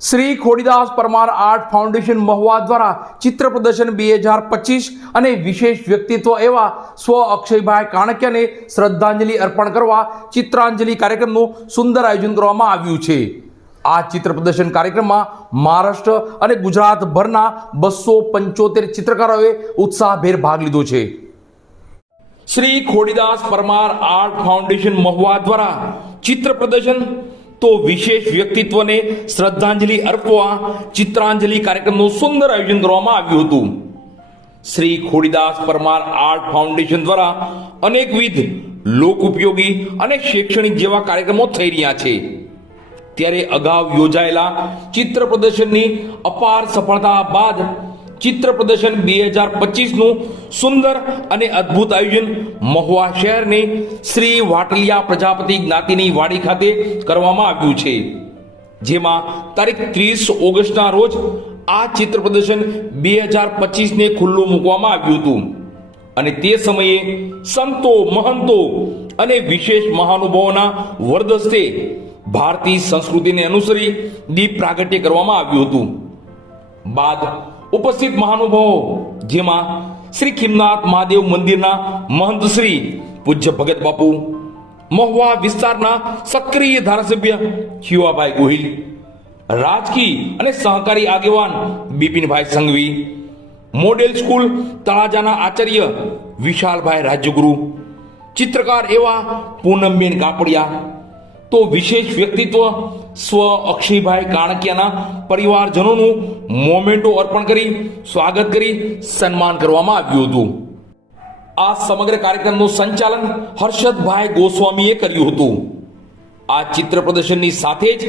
Shri Khodidas Parmar art foundation Mahuva દ્વારા ચિત્ર પ્રદર્શન 2025 અને વિશેષ વ્યક્તિત્વ એવા સ્વ અક્ષયભાઈ કાણકિયાને શ્રદ્ધાંજલિ અર્પણ કરવા ચિત્રાંજલિ કાર્યક્રમનું સુંદર આયોજન કરવામાં આવ્યું છે। આ ચિત્ર પ્રદર્શન કાર્યક્રમમાં મહારાષ્ટ્ર અને ગુજરાતભરના 275 ચિત્રકારોએ ઉત્સાહભેર ભાગ લીધો છે। શ્રી ખોડીદાસ પરમાર આર્ટ ફાઉન્ડેશન મહુવા દ્વારા ચિત્ર પ્રદર્શન તો વિશેષ વ્યક્તિત્વને શ્રદ્ધાંજલિ અર્પવા ચિત્રાંજલિ કાર્યક્રમનું સુંદર આયોજન કરવામાં આવ્યું હતું। શ્રી ખોડીદાસ પરમાર આર્ટ ફાઉન્ડેશન દ્વારા અનેકવિધ લોકોપયોગી અને શૈક્ષણિક જેવા કાર્યક્રમો થઈ રહ્યા છે। ત્યારે અગાઉ યોજાયેલા ચિત્ર પ્રદર્શનની અપાર સફળતા બાદ ચિત્ર પ્રદર્શન 2025 નું સુંદર અને અદ્ભુત આયોજન મહુવા શહેરની શ્રી વાટલિયા પ્રજાપતિ જ્ઞાતિની વાડી ખાતે કરવામાં આવ્યું છે, જેમાં તારીખ 30 ઓગસ્ટના રોજ આ ચિત્ર પ્રદર્શન 2025 ને ખુલ્લું મૂકવામાં આવ્યું હતું અને તે સમયે સંતો, મહંતો અને વિશેષ મહાનુભાવોના વરદસ્તે ભારતીય સંસ્કૃતિને અનુસરી દીપ પ્રાગટ્ય કરવામાં આવ્યું હતું। બાદ ઉપસ્થિત મહાનુભાવો જેમાં શ્રી ખીમનાથ મહાદેવ મંદિરના મહંત શ્રી પૂજ્ય ભગત બાપુ, મહુવા વિસ્તારના સક્રિય ધારાસભ્ય શિવાભાઈ ગોહિલ, રાજકીય અને સહકારી આગેવાન બિપિનભાઈ સંઘવી, મોડેલ સ્કૂલ તળાજાના આચાર્ય વિશાલભાઈ રાજ્યગુરુ, ચિત્રકાર એવા પૂનમબેન કાપડિયા, તો વિશેષ વ્યક્તિત્વ સ્વ અક્ષયભાઈ કાણકિયાના પરિવારજનોનું મોમેન્ટો અર્પણ કરી સ્વાગત કરી સન્માન કરવામાં આવ્યું હતું। આ સમગ્ર કાર્યક્રમનું સંચાલન હર્ષદભાઈ ગોસ્વામીએ કર્યું હતું। આ ચિત્ર પ્રદર્શનની સાથે જ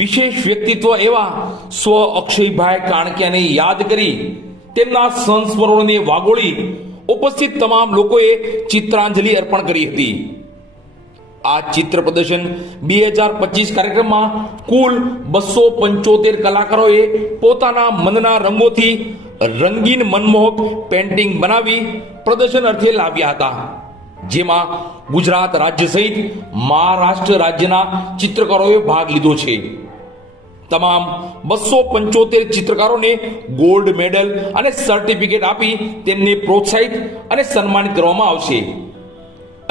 વિશેષ વ્યક્તિત્વ એવા સ્વ અક્ષયભાઈ કાણકિયાને યાદ કરી તેમના સંસ્મરણોને વાગોળી ઉપસ્થિત તમામ લોકોએ ચિત્રાંજલિ અર્પણ કરી હતી। આ ચિત્ર પ્રદર્શન 2025 કાર્યક્રમમાં કુલ 275 કલાકારોએ પોતાના મનના રંગોથી રંગીન મનમોહક પેન્ટિંગ બનાવી પ્રદર્શન અર્થે લાવ્યા હતા, જેમાં ગુજરાત રાજ્ય સહિત મહારાષ્ટ્ર રાજ્યના ચિત્રકારોએ ભાગ લીધો છે। તમામ 275 ચિત્રકારોને ગોલ્ડ મેડલ અને સર્ટિફિકેટ આપી તેમને પ્રોત્સાહિત અને સન્માનિત કરવામાં આવશે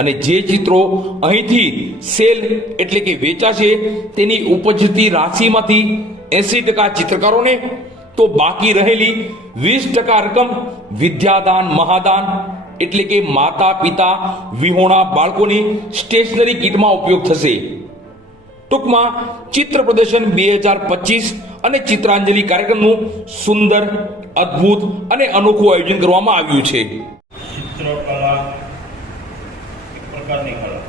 અને જે ચિત્રો અહીંથી સેલ એટલે કે વેચાશે તેની ઉપજતી રાશિમાંથી 80% ચિત્રકારોને તો બાકી રહેલી 20% રકમ વિદ્યાદાન મહાદાન એટલે કે માતા પિતા વિહોણા બાળકોની સ્ટેશનરી કીટમાં ઉપયોગ થશે। ટૂંકમાં ચિત્ર પ્રદર્શન 2025 અને ચિત્રાંજલિ કાર્યક્રમનું સુંદર, અદ્ભુત અને અનોખું આયોજન કરવામાં આવ્યું છે। ચિત્રકલા પ્રકારની કલા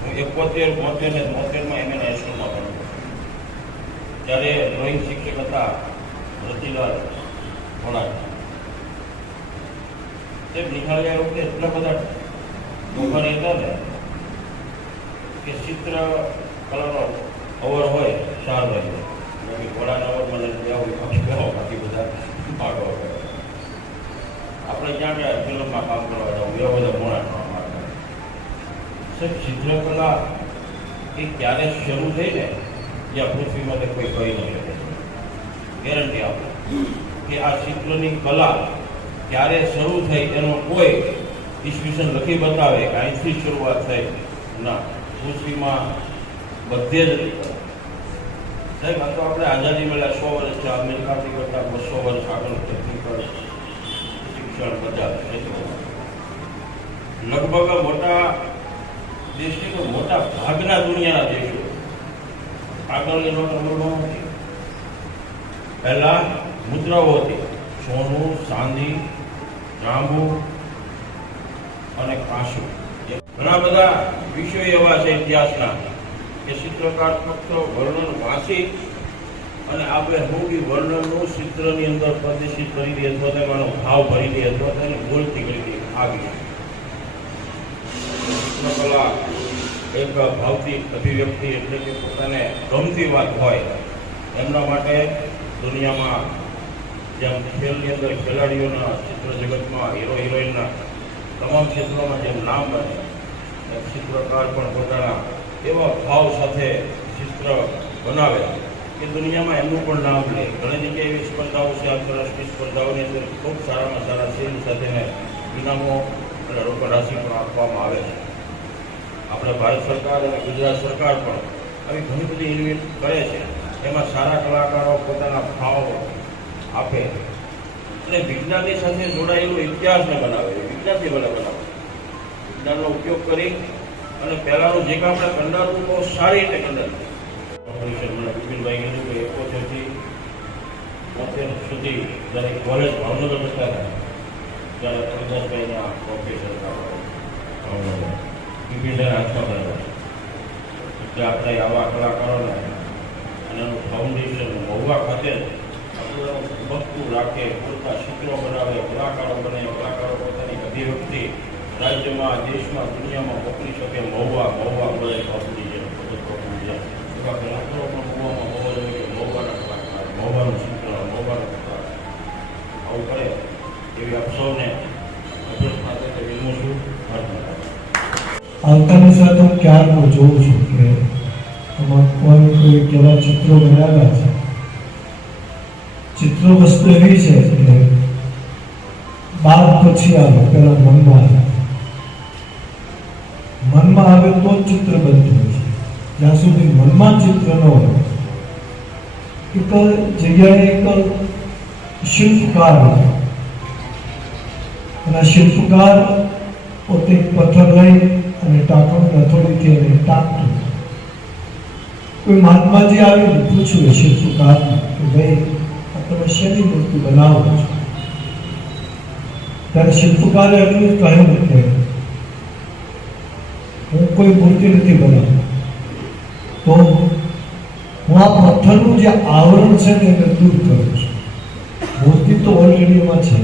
હું 71, 72 ને 73માં એમએ હાઈસ્કૂલમાં ભણતો ત્યારે ડ્રોઈંગ શિક્ષક હતા રતિલાલ ભોળા। તે નિહાળ્યા વખતે એટલા બધા દુકાની હતા ને કે ચિત્ર કલાનો અવર હોય 4 વાગે ભોળાના અવરમાં લઈને ગયા બાકી બધા ભાગવા આપણે જ્યાં ફિલ્મમાં કામ કરવા જાઉં એવા બધા મોડા ચિત્રકલા એ ક્યારે શરૂ થઈ ને જ્યાં પૃથ્વીમાં કોઈ કહી ન શકે, ગેરંટી આપો કે આ ચિત્રની કલા ક્યારે શરૂ થઈ એનો કોઈ ઈસવીસન લખી બતાવે કે અહીંથી શરૂઆત થઈ ના, પૃથ્વીમાં બધે જ સાહેબ આ તો આપણે આઝાદી મળ્યા 100 વર્ષ છે, અમેરિકાથી કરતા 200 વર્ષ આગળ ટેકનિકલ શિક્ષણ બધા લગભગ મોટા દેશની તો મોટા ભાગના દુનિયાના દેશો આગળની નોટ અમલમાં હતી। પહેલા મુદ્રાઓ હતી સોનું, ચાંદી, જાંબુ અને કાંસુ। ઘણા બધા વિષયો એવા છે ઇતિહાસના કે ચિત્રકાર ફક્ત વર્ણન વાંચી અને આપણે હું વર્ણનનું ચિત્રની અંદર પ્રદર્શિત કરી દે અથવા તેનો ભાવ ભરી દે અથવા તેને બોલતી કરી દે આવી ચિત્રકલા એક ભાવથી અભિવ્યક્તિ એટલે કે પોતાને ગમતી વાત હોય એમના માટે દુનિયામાં જેમ ખેલની અંદર ખેલાડીઓના ચિત્ર જગતમાં હીરો હિરોઈનના તમામ ક્ષેત્રોમાં જેમ નામ બને ચિત્રકાર પણ પોતાના એવા ભાવ સાથે ચિત્ર બનાવે કે દુનિયામાં એમનું પણ નામ લે. ઘણી જગ્યાએ એવી સ્પર્ધાઓ છે, આંતરરાષ્ટ્રીય સ્પર્ધાઓની અંદર ખૂબ સારામાં સારા શિલ્પ સાથેને ઇનામો અને રોકડ રાશિ પણ આપવામાં આવે છે. આપણે ભારત સરકાર અને ગુજરાત સરકાર પણ આવી ઘણી બધી ઇવેન્ટ કરે છે. એમાં સારા કલાકારો પોતાના ભાવ આપે અને વિજ્ઞાનની સાથે જોડાયેલો ઇતિહાસને બનાવે છે. વિજ્ઞાનથી બનાવે વિજ્ઞાનનો ઉપયોગ કરી અને પહેલાંનું જે કામ આપણે કંડારવું બહુ સારી રીતે કંડારવું. મને બિપિનભાઈ કીધું કે 71 થી 72 સુધી જ્યારે કોલેજ ભાવનગર જતા હતા ત્યારે પ્રકાશભાઈના પ્રોફેસર ભાવનગર બિપિનભાઈ હાથમાં કર્યા એટલે આપણે આવા કલાકારોને અને એનું ફાઉન્ડેશન મહુવા ખાતે આપણું ભક્તું રાખે, પૂરતા ચિત્રો બનાવે, કલાકારો બને, કલાકારો પોતાની અભિવ્યક્તિ રાજ્યમાં, દેશમાં, દુનિયામાં મોકલી શકે. મહુવા બધા બાપુની છે, બાપુની છે. એવા કલાકારો પણ મહુવામાં હોવા જોઈએ. મહુવાના કલાકાર, મહુવાનું ચિત્ર, મહુવાના કલાકાર આવું કરે એવી આપ સૌને અભ્યર્થના સાથે વિનમું છું. આવતાની સાથે હું ક્યારનું જોઉં છું કે આમાં કોઈ કેવા ચિત્રો બનાવ્યા છે. ચિત્રો વસ્તુ એવી છે કે બાદ પછી આવે, પેલા મનમાં આવે તો જ ચિત્ર બનતું હોય છે. જ્યાં સુધી મનમાં ચિત્ર ન હોય, એક જગ્યાએ એક શિલ્પકાર હોય અને શિલ્પકાર પોતે પથ્થર લઈ અને ટાંકણની હથોડીથી એને ટાંકતું. કોઈ મહાત્માજી આવીને પૂછ્યું શિલ્પકારને કે ભાઈ તમે શેની મૂર્તિ બનાવો છો? ત્યારે શિલ્પકારે એટલું જ કહ્યું કે હું કોઈ મૂર્તિ નથી બનાવતો, તો હું આ પથ્થરનું જે આવરણ છે ને એને દૂર કરું છું. મૂર્તિ તો ઓલરેડી એમાં છે.